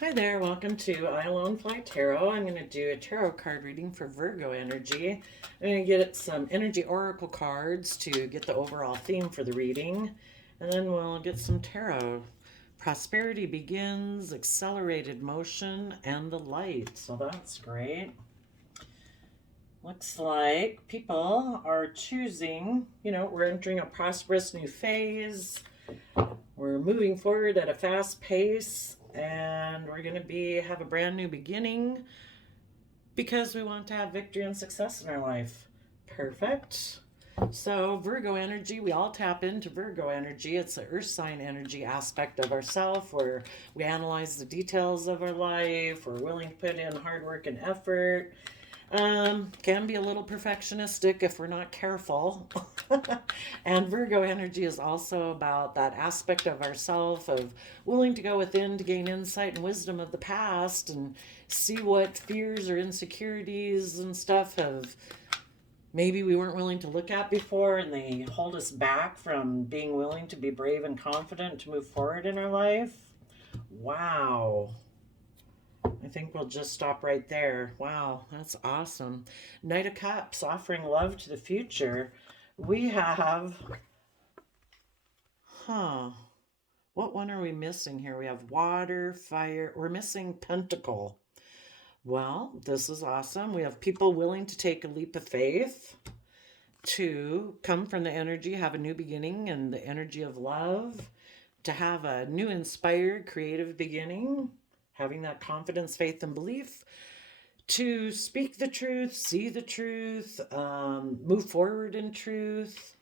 Hi there, welcome to I Alone Fly Tarot. I'm going to do a tarot card reading for Virgo energy. I'm going to get some energy oracle cards to get the overall theme for the reading, and then we'll get some tarot. Prosperity begins, accelerated motion, and the light. So that's great. Looks like people are choosing, we're entering a prosperous new phase. We're moving forward at a fast pace, and we're going to have a brand new beginning because we want to have victory and success in our life. Perfect. So, Virgo energy, we all tap into Virgo energy. It's the earth sign energy aspect of ourself where we analyze the details of our life. We're willing to put in hard work and effort. Can be a little perfectionistic if we're not careful. And Virgo energy is also about that aspect of ourself of willing to go within to gain insight and wisdom of the past and see what fears or insecurities and stuff have maybe we weren't willing to look at before, and they hold us back from being willing to be brave and confident to move forward in our life. Wow. I think we'll just stop right there. Wow, that's awesome. Knight of Cups, offering love to the future. We have, huh, what one are we missing here? We have water, fire, we're missing Pentacle. Well, this is awesome. We have people willing to take a leap of faith, to come from the energy, have a new beginning and the energy of love, to have a new inspired creative beginning, having that confidence, faith, and belief, to speak the truth, see the truth, move forward in truth,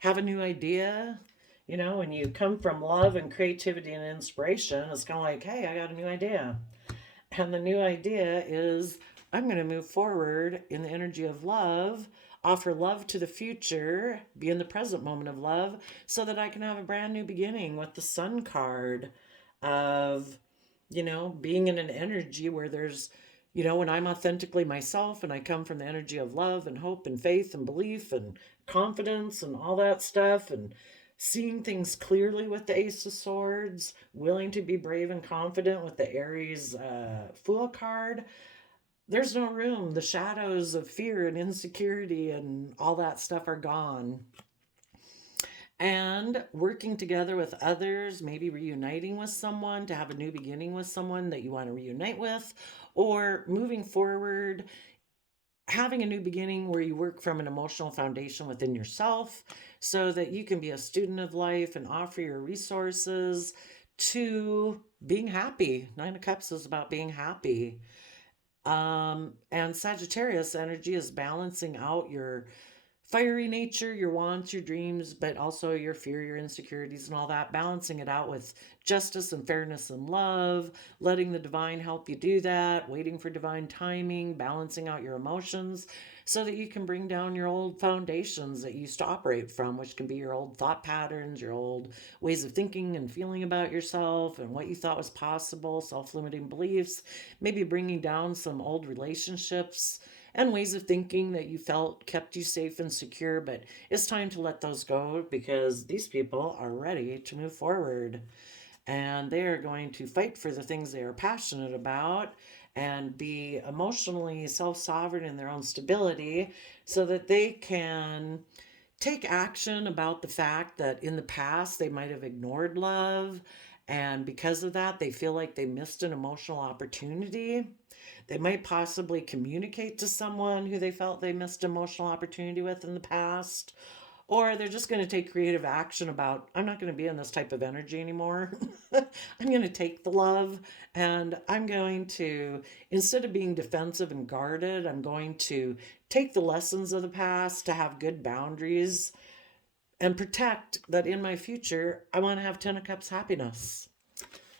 have a new idea. When you come from love and creativity and inspiration, it's kind of like, hey, I got a new idea. And the new idea is I'm going to move forward in the energy of love, offer love to the future, be in the present moment of love, so that I can have a brand new beginning with the Sun card of, being in an energy where there's, when I'm authentically myself and I come from the energy of love and hope and faith and belief and confidence and all that stuff, and seeing things clearly with the Ace of Swords, willing to be brave and confident with the Aries Fool card, there's no room. The shadows of fear and insecurity and all that stuff are gone. And working together with others, maybe reuniting with someone to have a new beginning with someone that you want to reunite with, or moving forward, having a new beginning where you work from an emotional foundation within yourself so that you can be a student of life and offer your resources to being happy. Nine of Cups is about being happy. And Sagittarius energy is balancing out your fiery nature, your wants, your dreams, but also your fear, your insecurities, and all that, balancing it out with justice and fairness and love, letting the divine help you do that, waiting for divine timing, balancing out your emotions so that you can bring down your old foundations that you used to operate from, which can be your old thought patterns, your old ways of thinking and feeling about yourself and what you thought was possible, self-limiting beliefs, maybe bringing down some old relationships and ways of thinking that you felt kept you safe and secure, but it's time to let those go because these people are ready to move forward and they are going to fight for the things they are passionate about and be emotionally self-sovereign in their own stability so that they can take action about the fact that in the past they might have ignored love, and because of that they feel like they missed an emotional opportunity. They might possibly communicate to someone who they felt they missed emotional opportunity with in the past, or they're just going to take creative action about, I'm not going to be in this type of energy anymore. I'm going to take the love and I'm going to, instead of being defensive and guarded, I'm going to take the lessons of the past to have good boundaries and protect that in my future, I want to have 10 of Cups happiness.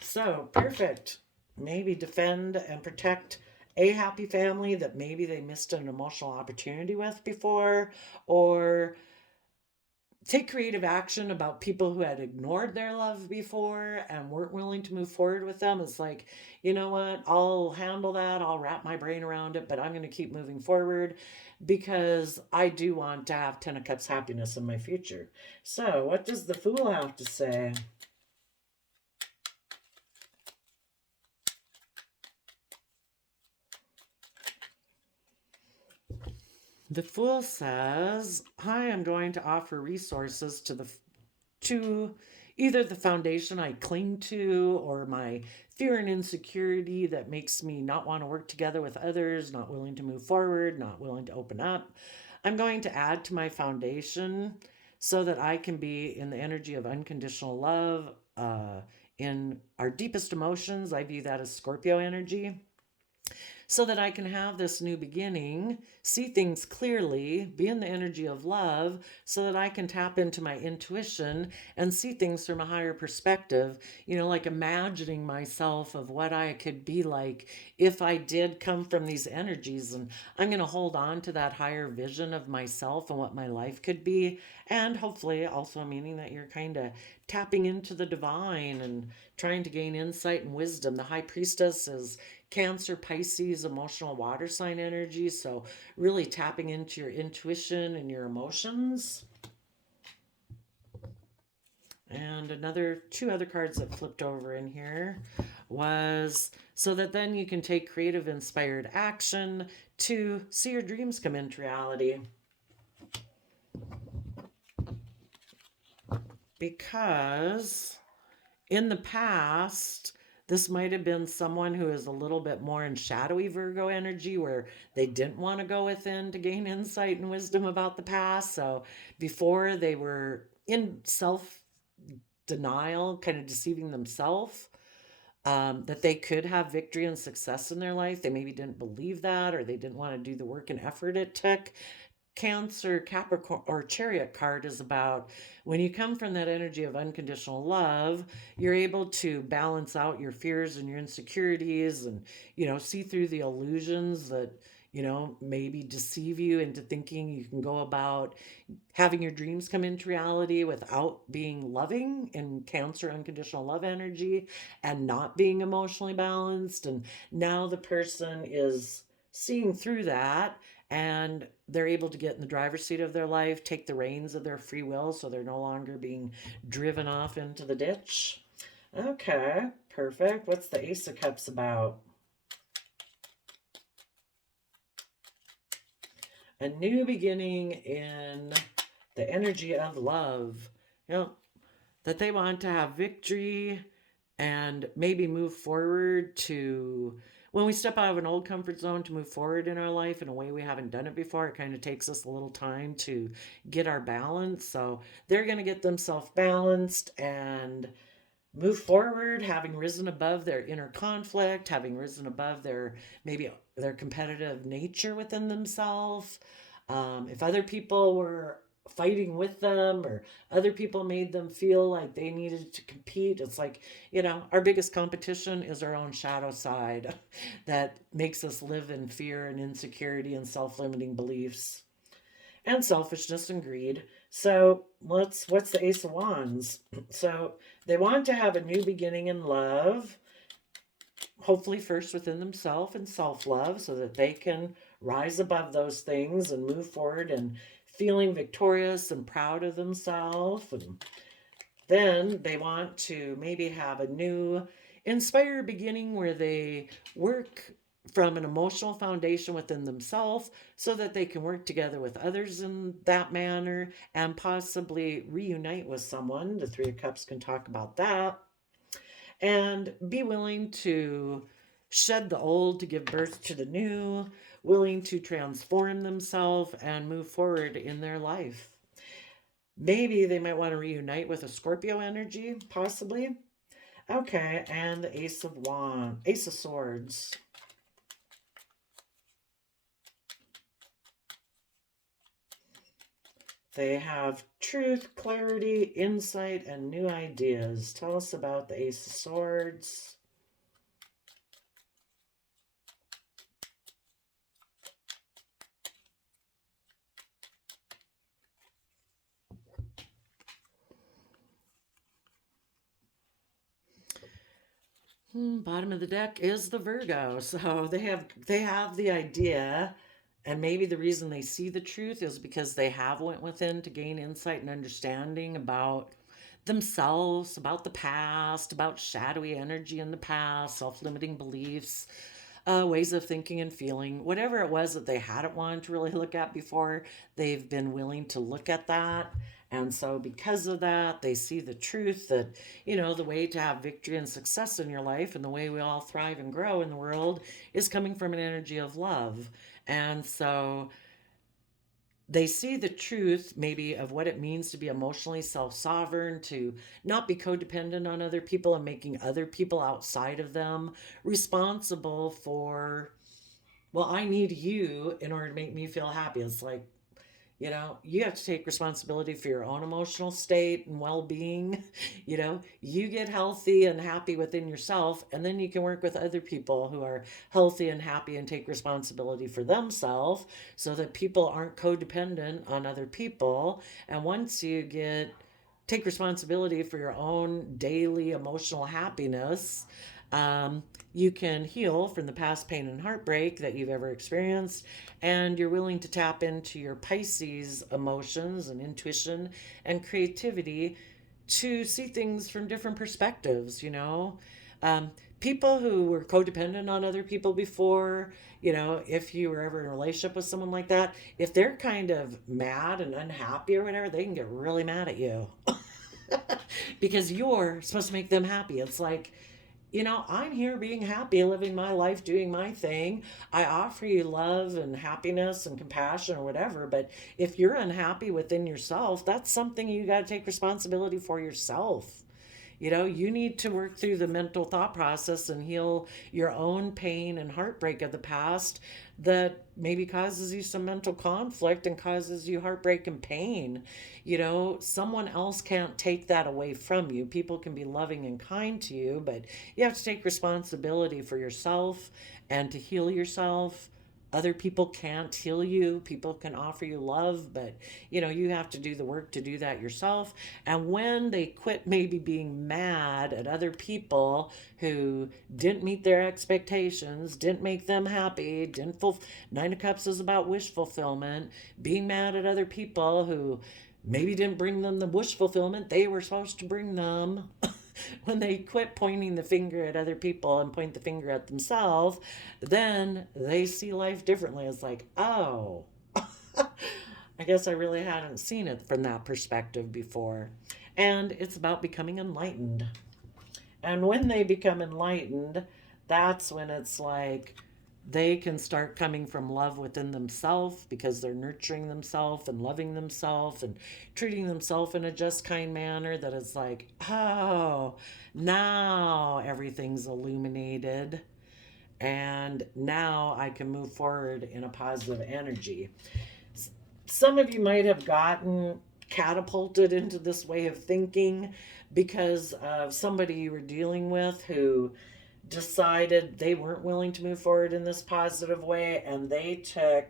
So, perfect. Maybe defend and protect a happy family that maybe they missed an emotional opportunity with before, or take creative action about people who had ignored their love before and weren't willing to move forward with them. It's like, you know what, I'll handle that, I'll wrap my brain around it, but I'm going to keep moving forward because I do want to have 10 of Cups happiness in my future. So, what does the Fool have to say? The Fool says, I am going to offer resources to either the foundation I cling to or my fear and insecurity that makes me not want to work together with others, not willing to move forward, not willing to open up. I'm going to add to my foundation so that I can be in the energy of unconditional love, in our deepest emotions. I view that as Scorpio energy, so that I can have this new beginning, see things clearly, be in the energy of love, so that I can tap into my intuition and see things from a higher perspective, like imagining myself of what I could be like if I did come from these energies. And I'm going to hold on to that higher vision of myself and what my life could be. And hopefully, also meaning that you're kind of tapping into the divine and trying to gain insight and wisdom. The high priestess is Cancer, Pisces, emotional water sign energy. So, really tapping into your intuition and your emotions. And two other cards that flipped over in here was so that then you can take creative, inspired action to see your dreams come into reality. Because in the past, this might have been someone who is a little bit more in shadowy Virgo energy where they didn't want to go within to gain insight and wisdom about the past. So before they were in self denial, kind of deceiving themselves, that they could have victory and success in their life. They maybe didn't believe that, or they didn't want to do the work and effort it took. Cancer, Capricorn, or Chariot card is about when you come from that energy of unconditional love, you're able to balance out your fears and your insecurities and, see through the illusions that, maybe deceive you into thinking you can go about having your dreams come into reality without being loving in Cancer unconditional love energy and not being emotionally balanced. And now the person is seeing through that and they're able to get in the driver's seat of their life, take the reins of their free will so they're no longer being driven off into the ditch. Okay, perfect. What's the Ace of Cups about? A new beginning in the energy of love. That they want to have victory and maybe move forward to when we step out of an old comfort zone to move forward in our life in a way we haven't done it before. It kind of takes us a little time to get our balance. So they're going to get themselves balanced and move forward, having risen above their inner conflict, having risen above their competitive nature within themselves. If other people were fighting with them or other people made them feel like they needed to compete, it's like, our biggest competition is our own shadow side that makes us live in fear and insecurity and self-limiting beliefs and selfishness and greed. So what's the Ace of Wands? So they want to have a new beginning in love, hopefully first within themselves and self-love, so that they can rise above those things and move forward and feeling victorious and proud of themselves. And then they want to maybe have a new inspired beginning where they work from an emotional foundation within themselves so that they can work together with others in that manner and possibly reunite with someone. The Three of Cups can talk about that. And be willing to shed the old to give birth to the new, willing to transform themselves and move forward in their life. Maybe they might want to reunite with a Scorpio energy, possibly. Okay, and the Ace of Swords. They have truth, clarity, insight, and new ideas. Tell us about the Ace of Swords. Bottom of the deck is the Virgo. So they have the idea, and maybe the reason they see the truth is because they have went within to gain insight and understanding about themselves, about the past, about shadowy energy in the past, self-limiting beliefs. ways of thinking and feeling, whatever it was that they hadn't wanted to really look at before, they've been willing to look at that. And so, because of that, they see the truth that, the way to have victory and success in your life and the way we all thrive and grow in the world is coming from an energy of love. And so, they see the truth maybe of what it means to be emotionally self-sovereign, to not be codependent on other people and making other people outside of them responsible for, well, I need you in order to make me feel happy. It's like, you have to take responsibility for your own emotional state and well-being. You get healthy and happy within yourself, and then you can work with other people who are healthy and happy and take responsibility for themselves, so that people aren't codependent on other people. And once you take responsibility for your own daily emotional happiness, um, you can heal from the past pain and heartbreak that you've ever experienced, and you're willing to tap into your Pisces emotions and intuition and creativity to see things from different perspectives. Um, People who were codependent on other people before, if you were ever in a relationship with someone like that, if they're kind of mad and unhappy or whatever, they can get really mad at you because you're supposed to make them happy. It's like, I'm here being happy, living my life, doing my thing. I offer you love and happiness and compassion or whatever. But if you're unhappy within yourself, that's something you got to take responsibility for yourself. You need to work through the mental thought process and heal your own pain and heartbreak of the past that maybe causes you some mental conflict and causes you heartbreak and pain. Someone else can't take that away from you. People can be loving and kind to you, but you have to take responsibility for yourself and to heal yourself. Other people can't heal you. People can offer you love, but you have to do the work to do that yourself. And when they quit maybe being mad at other people who didn't meet their expectations, didn't make them happy, didn't Nine of Cups is about wish fulfillment, being mad at other people who maybe didn't bring them the wish fulfillment they were supposed to bring them. When they quit pointing the finger at other people and point the finger at themselves, then they see life differently. It's like, oh, I guess I really hadn't seen it from that perspective before. And it's about becoming enlightened. And when they become enlightened, that's when it's like they can start coming from love within themselves because they're nurturing themselves and loving themselves and treating themselves in a just, kind manner that is like, oh, now everything's illuminated. And now I can move forward in a positive energy. Some of you might have gotten catapulted into this way of thinking because of somebody you were dealing with who decided they weren't willing to move forward in this positive way, and they took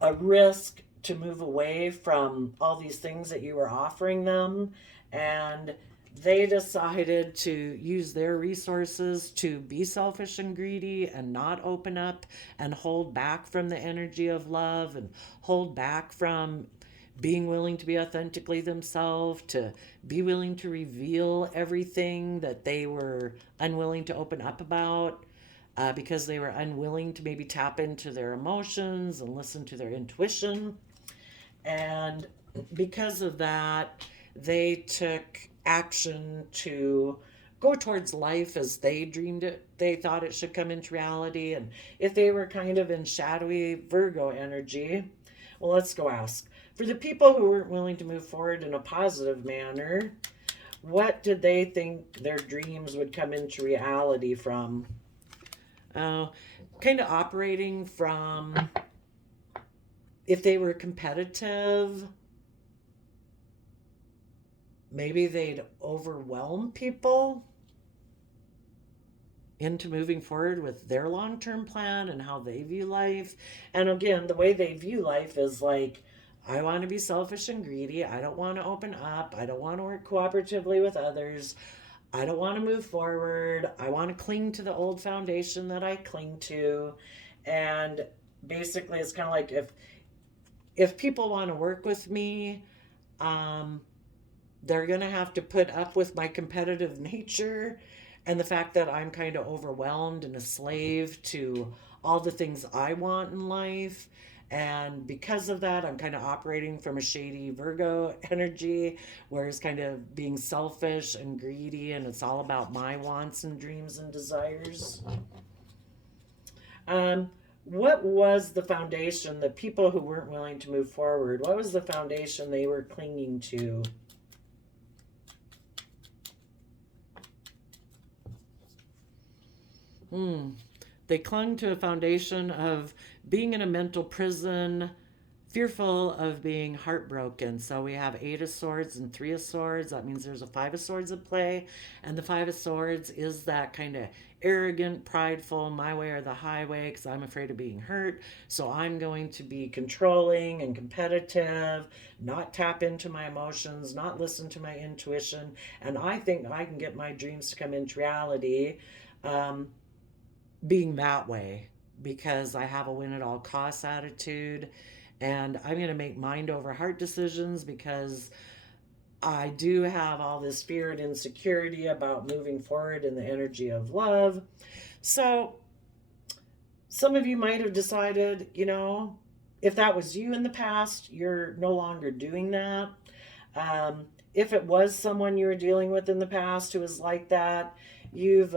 a risk to move away from all these things that you were offering them, and they decided to use their resources to be selfish and greedy and not open up and hold back from the energy of love and hold back from being willing to be authentically themselves, to be willing to reveal everything that they were unwilling to open up about, because they were unwilling to maybe tap into their emotions and listen to their intuition. And because of that, they took action to go towards life as they dreamed it, they thought it should come into reality. And if they were kind of in shadowy Virgo energy, well, let's go ask. For the people who weren't willing to move forward in a positive manner, what did they think their dreams would come into reality from? Uh, Kind of operating from, if they were competitive, maybe they'd overwhelm people into moving forward with their long-term plan and how they view life. And again, the way they view life is like, I want to be selfish and greedy. I don't want to open up. I don't want to work cooperatively with others. I don't want to move forward. I want to cling to the old foundation that I cling to. And basically, it's kind of like, if people want to work with me, they're going to have to put up with my competitive nature, and the fact that I'm kind of overwhelmed and a slave to all the things I want in life. And because of that, I'm kind of operating from a shady Virgo energy, where it's kind of being selfish and greedy, and it's all about my wants and dreams and desires. Um, what was the foundation, the people who weren't willing to move forward? What was the foundation they were clinging to? Hmm. They clung to a foundation of being in a mental prison, fearful of being heartbroken. So we have Eight of Swords and Three of Swords. That means there's a Five of Swords at play. And the Five of Swords is that kind of arrogant, prideful, my way or the highway, because I'm afraid of being hurt. So I'm going to be controlling and competitive, not tap into my emotions, not listen to my intuition. And I think I can get my dreams to come into reality. Um, Being that way, because I have a win at all costs attitude, and I'm going to make mind over heart decisions because I do have all this fear and insecurity about moving forward in the energy of love. So some of you might have decided, if that was you in the past, you're no longer doing that. If it was someone you were dealing with in the past who was like that, you've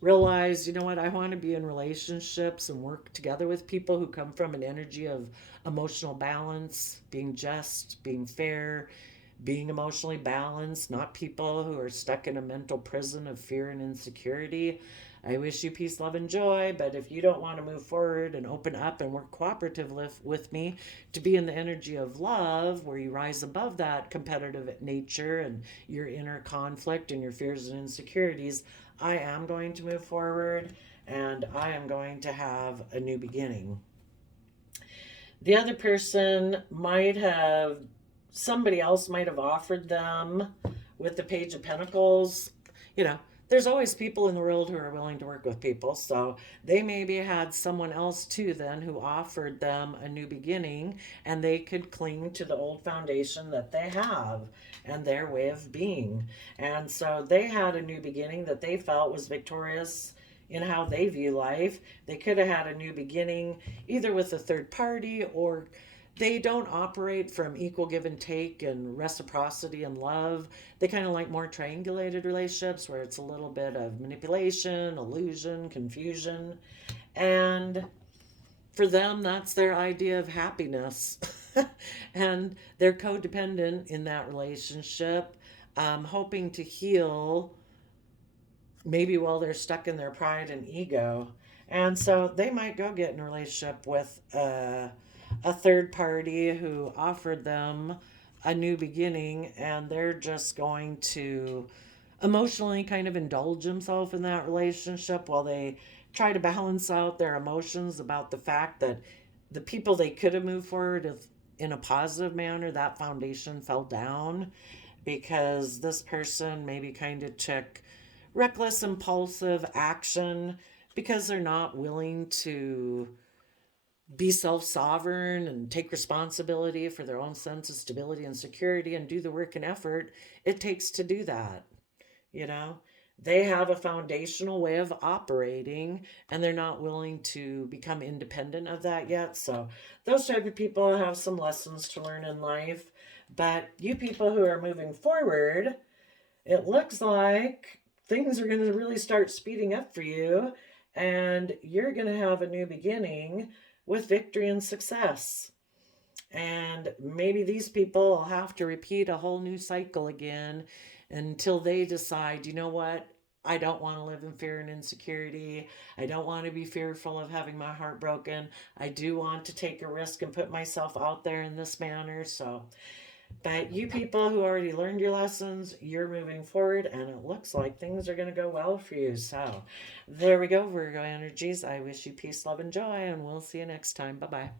realize, what, I want to be in relationships and work together with people who come from an energy of emotional balance, being just, being fair, being emotionally balanced, not people who are stuck in a mental prison of fear and insecurity. I wish you peace, love, and joy. But if you don't want to move forward and open up and work cooperatively with me to be in the energy of love, where you rise above that competitive nature and your inner conflict and your fears and insecurities, I am going to move forward and I am going to have a new beginning. The other person might have, somebody else might have offered them with the Page of Pentacles. There's always people in the world who are willing to work with people. So they maybe had someone else too, then, who offered them a new beginning, and they could cling to the old foundation that they have and their way of being. And so they had a new beginning that they felt was victorious in how they view life. They could have had a new beginning either with a third party, or they don't operate from equal give and take and reciprocity and love. They kind of like more triangulated relationships where it's a little bit of manipulation, illusion, confusion. And for them, that's their idea of happiness. And they're codependent in that relationship, hoping to heal maybe while they're stuck in their pride and ego. And so they might go get in a relationship with a third party who offered them a new beginning, and they're just going to emotionally kind of indulge themselves in that relationship while they try to balance out their emotions about the fact that the people they could have moved forward in a positive manner, that foundation fell down because this person maybe kind of took reckless, impulsive action because they're not willing to be self-sovereign and take responsibility for their own sense of stability and security and do the work and effort it takes to do that. you know they have a foundational way of operating, and they're not willing to become independent of that yet. So those type of people have some lessons to learn in life. But you people who are moving forward, it looks like things are going to really start speeding up for you, and you're going to have a new beginning with victory and success. And maybe these people will have to repeat a whole new cycle again until they decide, what? I don't want to live in fear and insecurity. I don't want to be fearful of having my heart broken. I do want to take a risk and put myself out there in this manner. So, but you people who already learned your lessons, you're moving forward, and it looks like things are going to go well for you. So, there we go, Virgo energies. I wish you peace, love, and joy, and we'll see you next time. Bye bye.